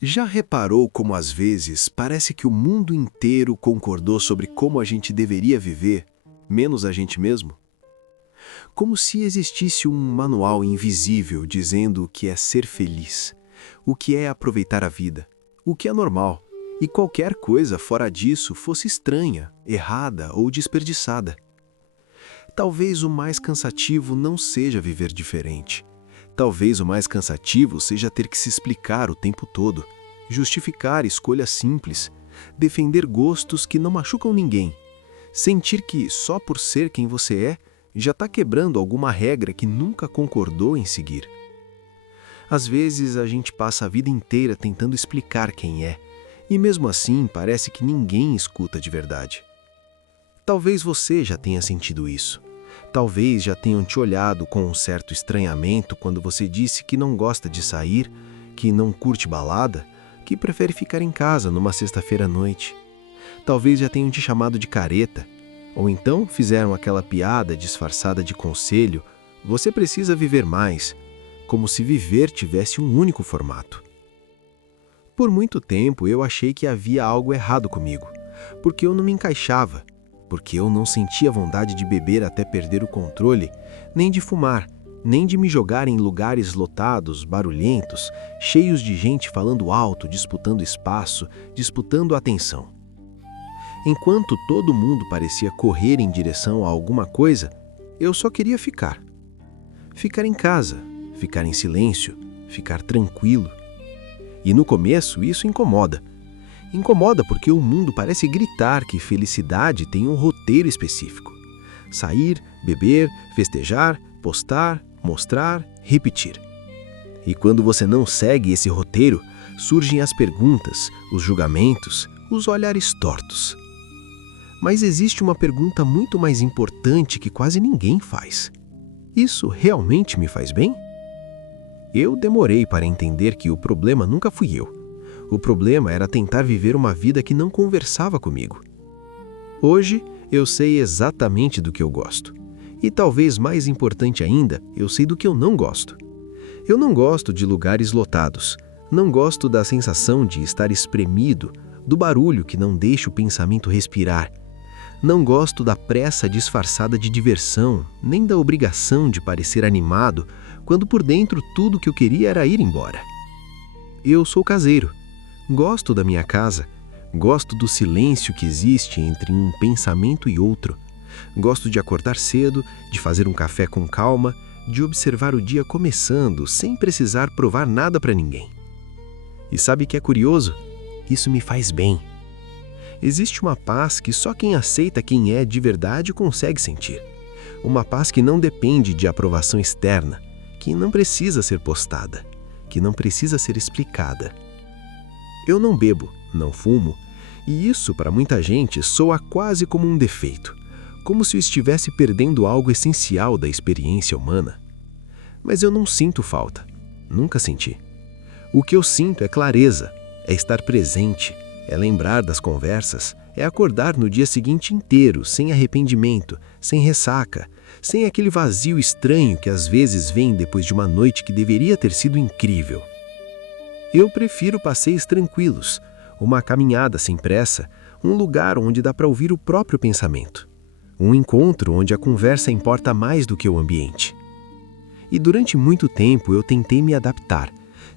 Já reparou como às vezes parece que o mundo inteiro concordou sobre como a gente deveria viver, menos a gente mesmo? Como se existisse um manual invisível dizendo o que é ser feliz, o que é aproveitar a vida, o que é normal, e qualquer coisa fora disso fosse estranha, errada ou desperdiçada. Talvez o mais cansativo não seja viver diferente. Talvez o mais cansativo seja ter que se explicar o tempo todo, justificar escolhas simples, defender gostos que não machucam ninguém, sentir que só por ser quem você é, já está quebrando alguma regra que nunca concordou em seguir. Às vezes a gente passa a vida inteira tentando explicar quem é, e mesmo assim parece que ninguém escuta de verdade. Talvez você já tenha sentido isso. Talvez já tenham te olhado com um certo estranhamento quando você disse que não gosta de sair, que não curte balada, que prefere ficar em casa numa sexta-feira à noite. Talvez já tenham te chamado de careta, ou então fizeram aquela piada disfarçada de conselho: você precisa viver mais, como se viver tivesse um único formato. Por muito tempo eu achei que havia algo errado comigo, porque eu não me encaixava, porque eu não sentia vontade de beber até perder o controle, nem de fumar, nem de me jogar em lugares lotados, barulhentos, cheios de gente falando alto, disputando espaço, disputando atenção. Enquanto todo mundo parecia correr em direção a alguma coisa, eu só queria ficar. Ficar em casa, ficar em silêncio, ficar tranquilo. E no começo isso incomoda. Incomoda porque o mundo parece gritar que felicidade tem um roteiro específico. Sair, beber, festejar, postar, mostrar, repetir. E quando você não segue esse roteiro, surgem as perguntas, os julgamentos, os olhares tortos. Mas existe uma pergunta muito mais importante que quase ninguém faz. Isso realmente me faz bem? Eu demorei para entender que o problema nunca fui eu. O problema era tentar viver uma vida que não conversava comigo. Hoje, eu sei exatamente do que eu gosto. E talvez mais importante ainda, eu sei do que eu não gosto. Eu não gosto de lugares lotados. Não gosto da sensação de estar espremido, do barulho que não deixa o pensamento respirar. Não gosto da pressa disfarçada de diversão, nem da obrigação de parecer animado, quando por dentro tudo que eu queria era ir embora. Eu sou caseiro. Gosto da minha casa. Gosto do silêncio que existe entre um pensamento e outro. Gosto de acordar cedo, de fazer um café com calma, de observar o dia começando, sem precisar provar nada para ninguém. E sabe o que é curioso? Isso me faz bem. Existe uma paz que só quem aceita quem é de verdade consegue sentir. Uma paz que não depende de aprovação externa, que não precisa ser postada, que não precisa ser explicada. Eu não bebo, não fumo, e isso para muita gente soa quase como um defeito, como se eu estivesse perdendo algo essencial da experiência humana. Mas eu não sinto falta, nunca senti. O que eu sinto é clareza, é estar presente, é lembrar das conversas, é acordar no dia seguinte inteiro, sem arrependimento, sem ressaca, sem aquele vazio estranho que às vezes vem depois de uma noite que deveria ter sido incrível. Eu prefiro passeios tranquilos, uma caminhada sem pressa, um lugar onde dá para ouvir o próprio pensamento. Um encontro onde a conversa importa mais do que o ambiente. E durante muito tempo eu tentei me adaptar,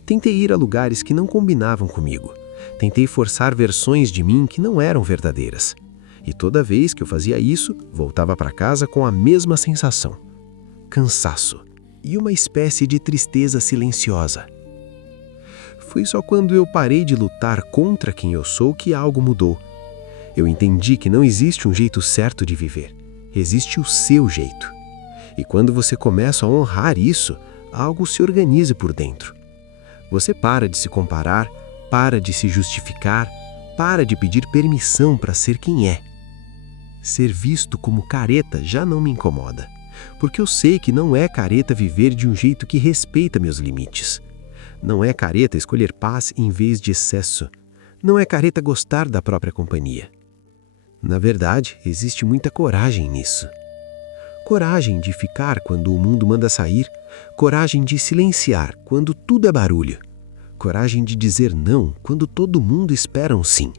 tentei ir a lugares que não combinavam comigo. Tentei forçar versões de mim que não eram verdadeiras. E toda vez que eu fazia isso, voltava para casa com a mesma sensação: cansaço e uma espécie de tristeza silenciosa. Foi só quando eu parei de lutar contra quem eu sou que algo mudou. Eu entendi que não existe um jeito certo de viver. Existe o seu jeito. E quando você começa a honrar isso, algo se organiza por dentro. Você para de se comparar, para de se justificar, para de pedir permissão para ser quem é. Ser visto como careta já não me incomoda, porque eu sei que não é careta viver de um jeito que respeita meus limites. Não é careta escolher paz em vez de excesso. Não é careta gostar da própria companhia. Na verdade, existe muita coragem nisso. Coragem de ficar quando o mundo manda sair, coragem de silenciar quando tudo é barulho. coragem de dizer não quando todo mundo espera um sim.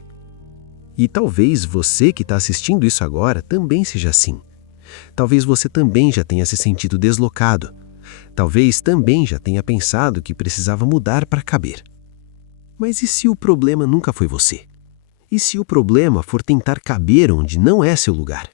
E talvez você que está assistindo isso agora também seja assim. Talvez você também já tenha se sentido deslocado. Talvez também já tenha pensado que precisava mudar para caber. Mas e se o problema nunca foi você? E se o problema for tentar caber onde não é seu lugar?